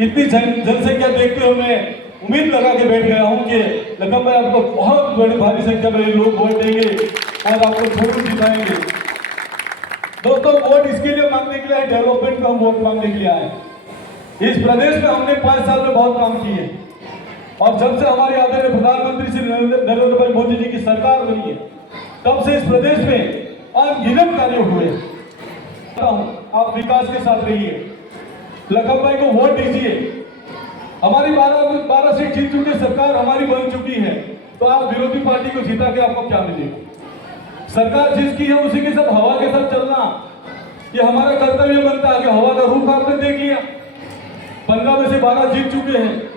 इतनी जनसंख्या देखते हुए मैं उम्मीद लगा के बैठ गया हूँ कि लखन भाई आपको बहुत बड़ी भारी संख्या में लोग वोट देंगे और आपको ज़रूर जिताएँगे। दोस्तों, वोट इसके लिए मांगने के लिए डेवलपमेंट में हम वोट मांगने के लिए आए। इस प्रदेश में हमने पाँच साल में बहुत काम किए। और जब से हमारे आदरणीय प्रधानमंत्री श्री नरेंद्र भाई मोदी जी की सरकार बनी है, तब से इस प्रदेश में अनगिनत कार्य हुए आप विकास के साथ रहिए। लखन भाई को वोट दीजिए। हमारी बारह बारह सीट जीत चुकी सरकार हमारी बन चुकी है। तो आप विरोधी पार्टी को जीता के आपको क्या मिलेगा? सरकार जिसकी है, उसी के साथ हवा के साथ चलना। ये हमारा कर्तव्य बनता है कि हवा का रुख आपने देख लिया। पंद्रह में से बारह जीत चुके हैं।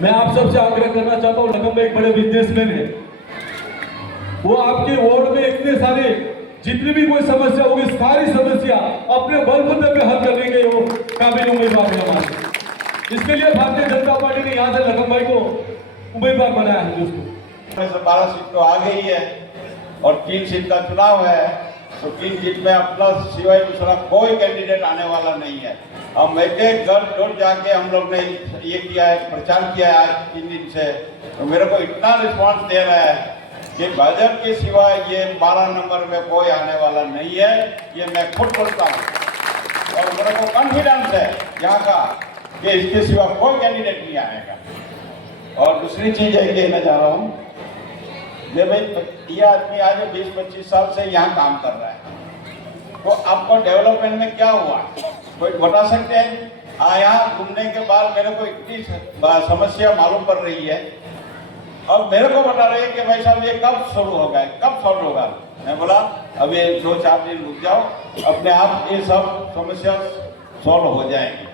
मैं आप सबसे आग्रह करना चाहता हूँ लखन भाई एक बड़े बिजनेसमैन है। वो आपके वार्ड में इतने सारे जितनी भी कोई समस्या होगी, सारी समस्या अपने बलबूते पे हल करने के वो काबिल उम्मीदवार हमारे। इसके लिए भारतीय जनता पार्टी ने यहाँ से लखन भाई को उम्मीदवार बनाया है, दोस्तों। बारह सीट तो आ गई है और तीन सीट का चुनाव है। तो तीन सीट में अपना सिवाय दूसरा कोई कैंडिडेट आने वाला नहीं है। हम एक एक घर डोर जाके हम लोग ने ये किया है, प्रचार किया है आज तीन दिन से। तो मेरे को इतना रिस्पांस दे रहा है कि भाजपा के सिवाय ये बारह नंबर में कोई आने वाला नहीं है, ये मैं खुद बोलता हूँ। और मेरे को कॉन्फिडेंस है यहाँ का कि इसके सिवा कोई कैंडिडेट नहीं आएगा। और दूसरी चीज़ है कहना चाह रहा हूँ। ये भाई ये आदमी आज बीस पच्चीस साल से यहाँ काम कर रहा है। तो आपको डेवलपमेंट में क्या हुआ? कोई बता सकते हैं? हाँ यहाँ घूमने के बाद मेरे को इतनी समस्या मालूम पड़ रही है। और मेरे को बता रहे हैं कि भाई साहब, ये कब शुरू होगा कब सॉल्व होगा? मैं बोला अभी दो चार दिन रुक जाओ, अपने आप ये सब समस्या सॉल्व हो जाएँगी।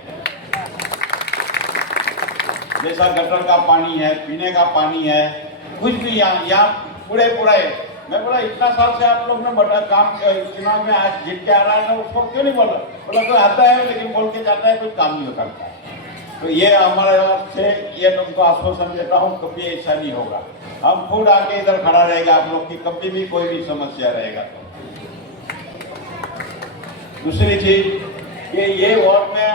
जैसा गटर का पानी है, पीने का पानी है कुछ भी यहाँ यहाँ पूरे पूरे। मैं बोला, इतना साल से आप लोग ने बड़ा काम चुनाव में आज जीत के आ रहा है ना, उसको क्यों नहीं बोला? बोला तो आता है, लेकिन बोल के जाता है कुछ काम नहीं करता है। तो ये हमारे से, ये तुमको आश्वासन देता हूँ, कभी ऐसा नहीं होगा। हम खुद आके इधर खड़ा रहेगा, आप लोग की कभी भी कोई भी समस्या रहेगा। तो दूसरी चीज़, कि ये वार्ड में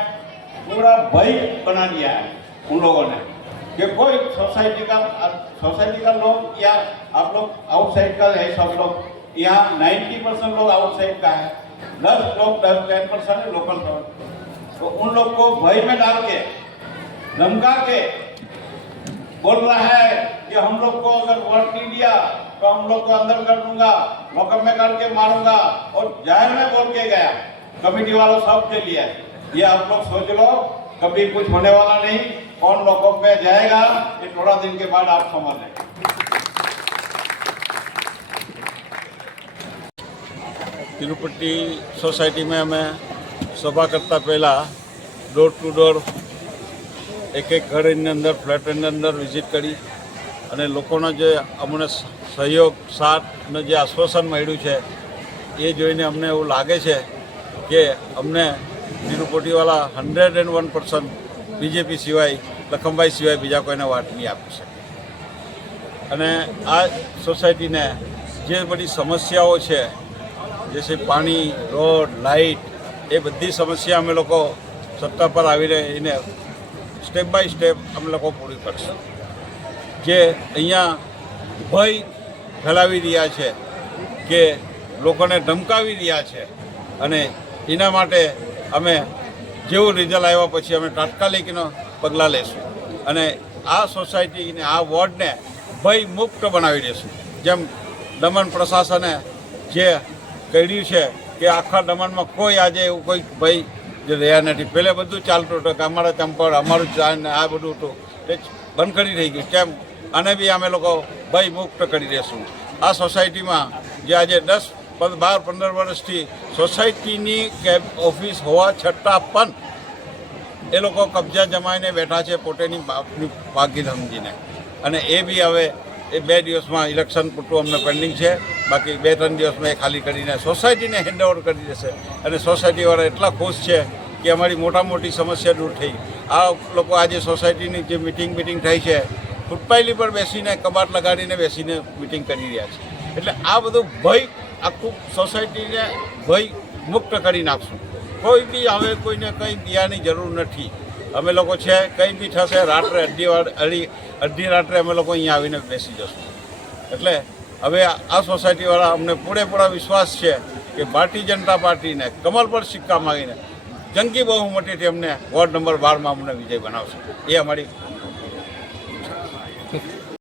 पूरा भय बना दिया है उन लोगों ने। कि कोई सोसाइटी का सोसाइटी का लोग या आप लोग आउटसाइड का है, सब लोग। यहाँ 90 परसेंट लोग आउटसाइड का है। दस लोग, दस टेन परसेंट लोकल तो उन लोग को भय में डाल के, धमका के बोल रहा है कि हम लोग को अगर वोट नहीं दिया तो हम लोग को अंदर कर दूँगा मुकम्मे करके मारूँगा। और ज़ाहिर में बोल के गया, कमेटी वालों सब के लिए। ये आप लोग सोच लो कभी कुछ होने वाला नहीं कौन लोगों पे जाएगा ये थोड़ा दिन के बाद आप समझ लें તિરુપતિ સોસાયટીમાં અમે સભા કરતાં પહેલાં ડોર ટુ ડોર એક એક ઘરની અંદર ફ્લેટની અંદર વિઝિટ કરી અને લોકોનો જે અમને સહયોગ સાથ અને જે આશ્વાસન મળ્યું છે એ જોઈને અમને એવું લાગે છે કે અમને તિરુપતિવાળા hundred and one percent BJP સિવાય, લખમભાઈ સિવાય બીજા કોઈને વાત નહીં આપી શકે. અને આ સોસાયટીને જે બધી સમસ્યાઓ છે, જૈસે પાણી, રોડ, લાઇટ, એ બધી સમસ્યા અમે લોકો સત્તા પર આવીને એને સ્ટેપ બાય સ્ટેપ અમે લોકો પૂરી કરશું. જે અહીંયા ભય ફેલાવી રહ્યા છે, કે લોકોને ધમકાવી રહ્યા છે, અને એના માટે અમે જેવું રિઝલ્ટ આવ્યા પછી અમે તાત્કાલિકનો પગલાં લેશું. અને આ સોસાયટીને, આ વોર્ડને ભય મુક્ત બનાવી દઈશું જેમ દમણ પ્રશાસને જે કર્યું છે કે આખા દમણમાં કોઈ આજે એવું કોઈ ભય જે રહ્યા નથી. પહેલે બધું ચાલતું હતું કે અમારા ચંપર અમારું ચાન આ બધું હતું. તે બંધ કરી થઈ ગયું. કેમ? અને બી અમે લોકો ભય મુક્ત કરી દઈશું આ સોસાયટીમાં જે આજે દસ બાર પંદર વર્ષથી સોસાયટીની કેબ ઓફિસ હોવા છતાં પણ એ લોકો કબજા જમાઈને બેઠા છે પોતેની બાપની પાકી સમજીને અને એ બી હવે એ બે દિવસમાં ઇલેક્શન પૂરતું અમને પેન્ડિંગ છે. બાકી બે ત્રણ દિવસમાં એ ખાલી કરીને સોસાયટીને હેન્ડઓવર કરી દેશે. અને સોસાયટીવાળા એટલા ખુશ છે કે અમારી મોટા મોટી સમસ્યા દૂર થઈ. આ લોકો આજે સોસાયટીની જે મિટિંગ મિટિંગ થઈ છે, ફૂટપાયલી પર બેસીને કબાટ લગાડીને બેસીને મિટિંગ કરી રહ્યા છે. એટલે આ બધું ભય આખું સોસાયટીને ભય મુક્ત કરી નાખશું. કોઈ બી હવે કોઈને કંઈ બિયાની જરૂર નથી. અમે લોકો છે, કંઈ બી થશે, રાત્રે અડધી અઢી અડધી રાત્રે અમે લોકો અહીંયા આવીને બેસી જશું. એટલે હવે આ આ સોસાયટીવાળા અમને પૂરેપૂરા વિશ્વાસ છે કે ભારતીય જનતા પાર્ટીને કમલ પર સિક્કા માગીને જંગી બહુમતીથી અમને વોર્ડ નંબર બારમાં અમને વિજય બનાવશે. એ અમારી